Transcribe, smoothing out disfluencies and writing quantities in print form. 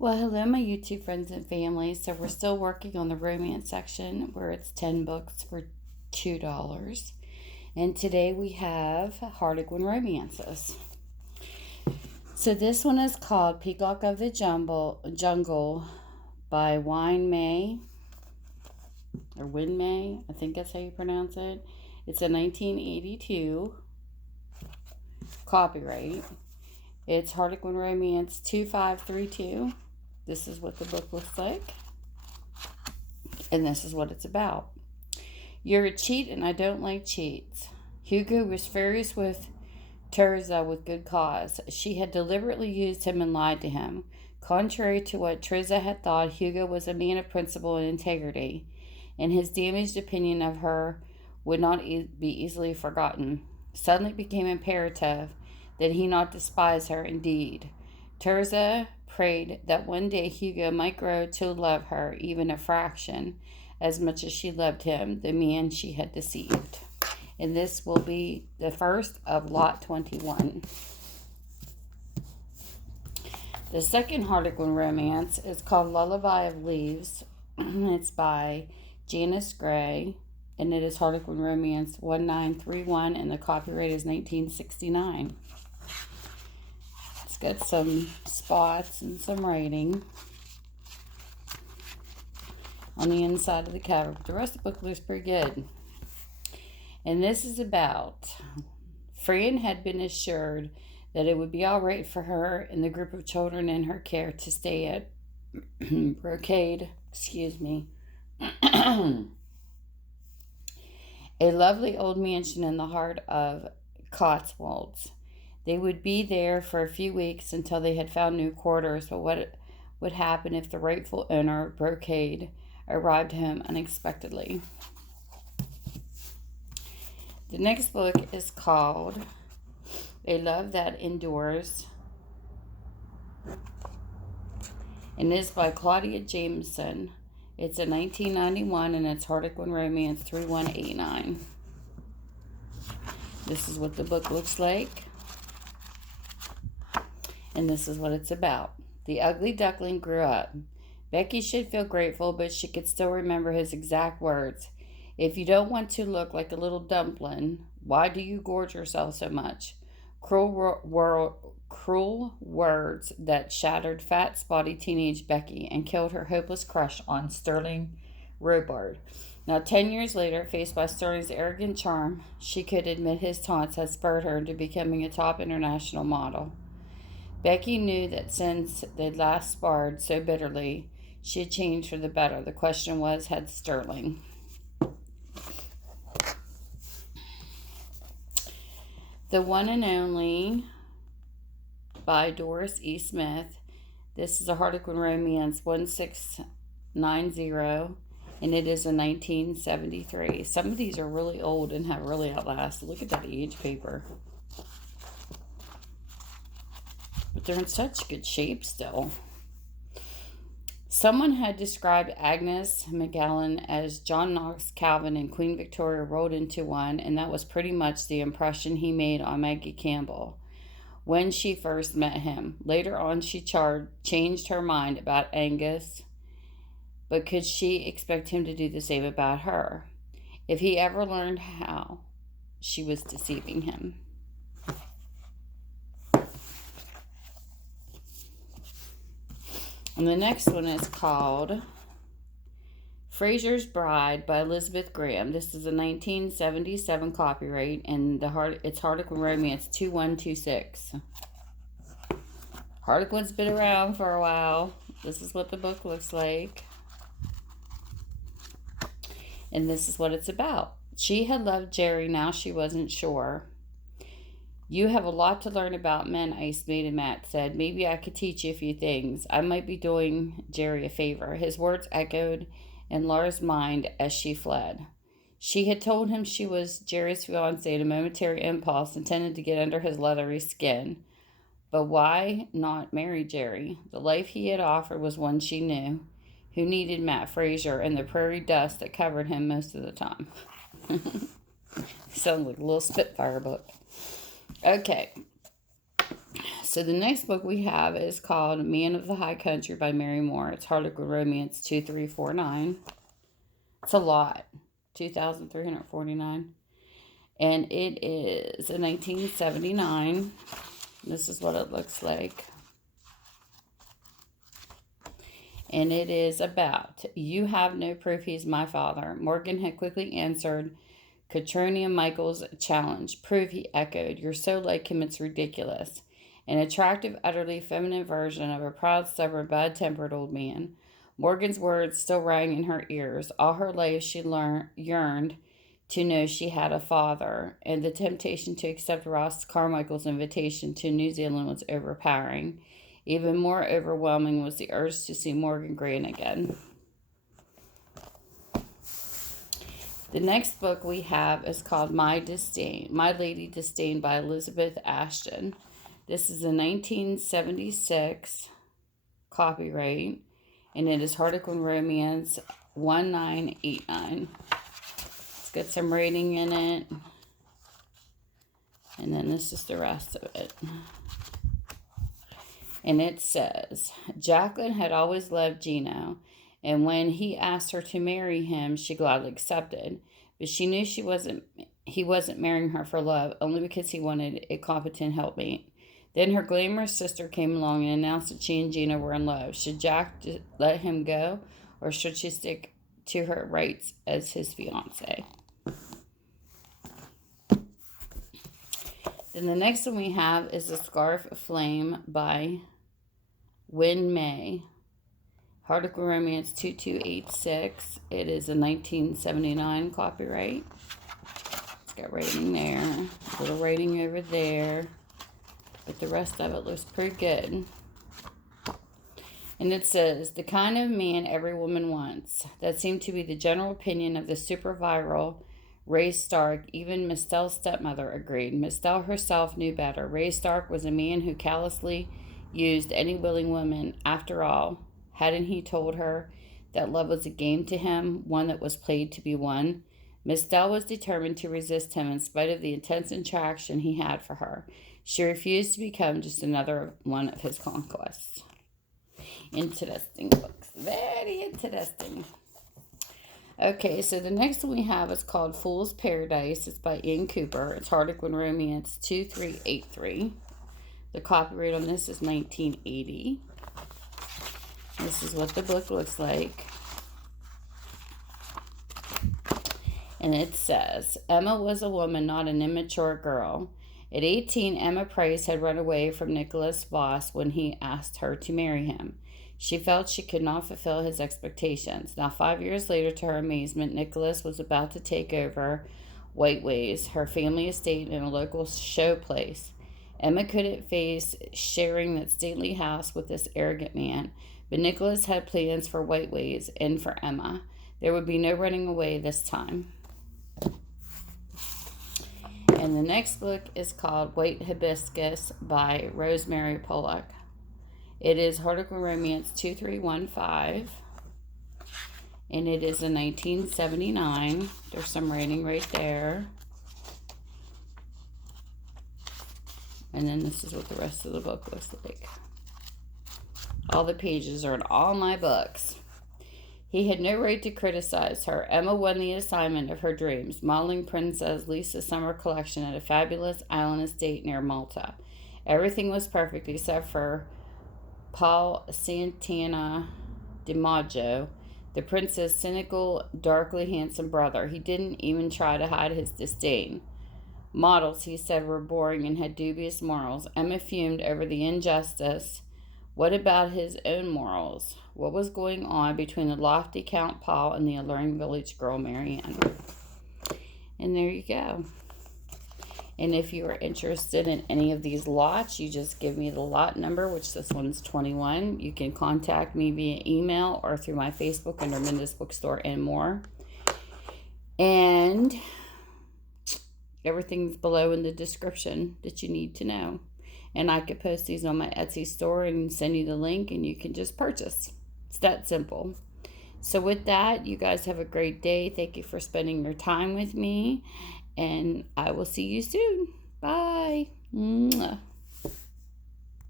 Well, hello, my YouTube friends and family. So, we're still working on the romance section where it's 10 books for $2. And today we have Harlequin Romances. So, this one is called Peacock of the Jungle by Wynne, I think that's how you pronounce it. It's a 1982 copyright. It's Harlequin Romance 2532. This is what the book looks like. And this is what it's about. You're a cheat and I don't like cheats. Hugo was furious with Teresa with good cause. She had deliberately used him and lied to him. Contrary to what Teresa had thought, Hugo was a man of principle and integrity, and his damaged opinion of her would not be easily forgotten. Suddenly became imperative that he not despise her. Indeed, Teresa prayed that one day Hugo might grow to love her even a fraction as much as she loved him, the man she had deceived. And this will be the first of Lot 21. The second Harlequin romance is called Lullaby of Leaves. It's by Janice Gray, and it is Harlequin Romance 1931, and the copyright is 1969. It's got some spots and some writing on the inside of the cover, but the rest of the book looks pretty good. And this is about Fran had been assured that it would be all right for her and the group of children in her care to stay at Brocade, a lovely old mansion in the heart of Cotswolds. They would be there for a few weeks until they had found new quarters, but what would happen if the rightful owner, Brocade, arrived home unexpectedly? The next book is called A Love That Endures, and is by Claudia Jameson. It's a 1991, and it's Harlequin Romance 3189. This is what the book looks like, and this is what it's about. The ugly duckling grew up. Becky should feel grateful, but she could still remember his exact words. If you don't want to look like a little dumpling, why do you gorge yourself so much? Cruel words that shattered fat, spotty teenage Becky and killed her hopeless crush on Sterling Robard. Now, 10 years later, faced by Sterling's arrogant charm, she could admit his taunts had spurred her into becoming a top international model. Becky knew that since they'd last sparred so bitterly, she had changed for the better. The question was, had Sterling? The One and Only by Doris E. Smith. This is a Harlequin Romance 1690, and it is a 1973. Some of these are really old and have really outlasted. Look at that age paper. But they're in such good shape still. Someone had described Agnes Magellan as John Knox Calvin and Queen Victoria rolled into one, and that was pretty much the impression he made on Maggie Campbell when she first met him. Later on, she changed her mind about Angus, but could she expect him to do the same about her? If he ever learned how, she was deceiving him. And the next one is called Fraziers Bride by Elizabeth Graham. This is a 1977 copyright, and it's Harlequin Romance 2126. Harlequin's been around for a while. This is what the book looks like. And this is what it's about. She had loved Jerry, now she wasn't sure. You have a lot to learn about men, Ice Maid and Matt said. Maybe I could teach you a few things. I might be doing Jerry a favor. His words echoed in Laura's mind as she fled. She had told him she was Jerry's fiancée in a momentary impulse intended to get under his leathery skin. But why not marry Jerry? The life he had offered was one she knew, who needed Matt Fraser and the prairie dust that covered him most of the time. Sounds like a little Spitfire book. Okay, So the next book we have is called Man of the High Country by Mary Moore. It's Harlequin Romance 2349. It's a lot. 2,349. And it is a 1979. This is what it looks like. And it is about, you have no proof he's my father. Morgan had quickly answered Catriona Michael's challenge. Prove, he echoed. You're so like him, it's ridiculous. An attractive, utterly feminine version of a proud, stubborn, bad-tempered old man. Morgan's words still rang in her ears. All her life she yearned to know she had a father, and the temptation to accept Ross Carmichael's invitation to New Zealand was overpowering. Even more overwhelming was the urge to see Morgan Grant again. The next book we have is called My Lady Disdain by Elizabeth Ashton. This is a 1976 copyright, and it is Harlequin Romance 1989. It's got some writing in it, and then this is the rest of it. And it says, Jacqueline had always loved Gino, and when he asked her to marry him, she gladly accepted. But she knew he wasn't marrying her for love, only because he wanted a competent helpmate. Then her glamorous sister came along and announced that she and Gino were in love. Should Jack let him go, or should she stick to her rights as his fiancée? Then the next one we have is The Scarf of Flame by Wynne. Harlequin Romance 2286. It is a 1979 copyright. It's got writing there, a little writing over there, but the rest of it looks pretty good. And it says, the kind of man every woman wants. That seemed to be the general opinion of the super viral Ray Stark. Even Miss Stell's stepmother agreed. Miss Stell herself knew better. Ray Stark was a man who callously used any willing woman. After all, hadn't he told her that love was a game to him, one that was played to be won? Miss Stell was determined to resist him in spite of the intense attraction he had for her. She refused to become just another one of his conquests. Interesting books. Very interesting. Okay, so the next one we have is called Fool's Paradise. It's by Ian Cooper. It's Harlequin Romance 2383. The copyright on this is 1980. This is what the book looks like. And it says, Emma was a woman, not an immature girl. At 18, Emma Price had run away from Nicholas Voss when he asked her to marry him. She felt she could not fulfill his expectations. Now, 5 years later, to her amazement, Nicholas was about to take over White Ways, her family estate in a local show place. Emma couldn't face sharing that stately house with this arrogant man, but Nicholas had plans for White Ways and for Emma. There would be no running away this time. And the next book is called White Hibiscus by Rosemary Pollock. It is Harlequin Romance 2315, and it is a 1979. There's some writing right there. And then this is what the rest of the book looks like. All the pages are in all my books. He had no right to criticize her. Emma won the assignment of her dreams, modeling Princess Lisa's summer collection at a fabulous island estate near Malta. Everything was perfect except for Paul Santana DiMaggio, the prince's cynical, darkly handsome brother. He didn't even try to hide his disdain. Models, he said, were boring and had dubious morals. Emma fumed over the injustice. What about his own morals? What was going on between the lofty Count Paul and the alluring village girl Marianne? And there you go. And if you are interested in any of these lots, you just give me the lot number, which this one's 21. You can contact me via email or through my Facebook under Minda's Bookstore and more. And everything's below in the description that you need to know. And I could post these on my Etsy store and send you the link, and you can just purchase. It's that simple. So with that, you guys have a great day. Thank you for spending your time with me. And I will see you soon. Bye. Mwah.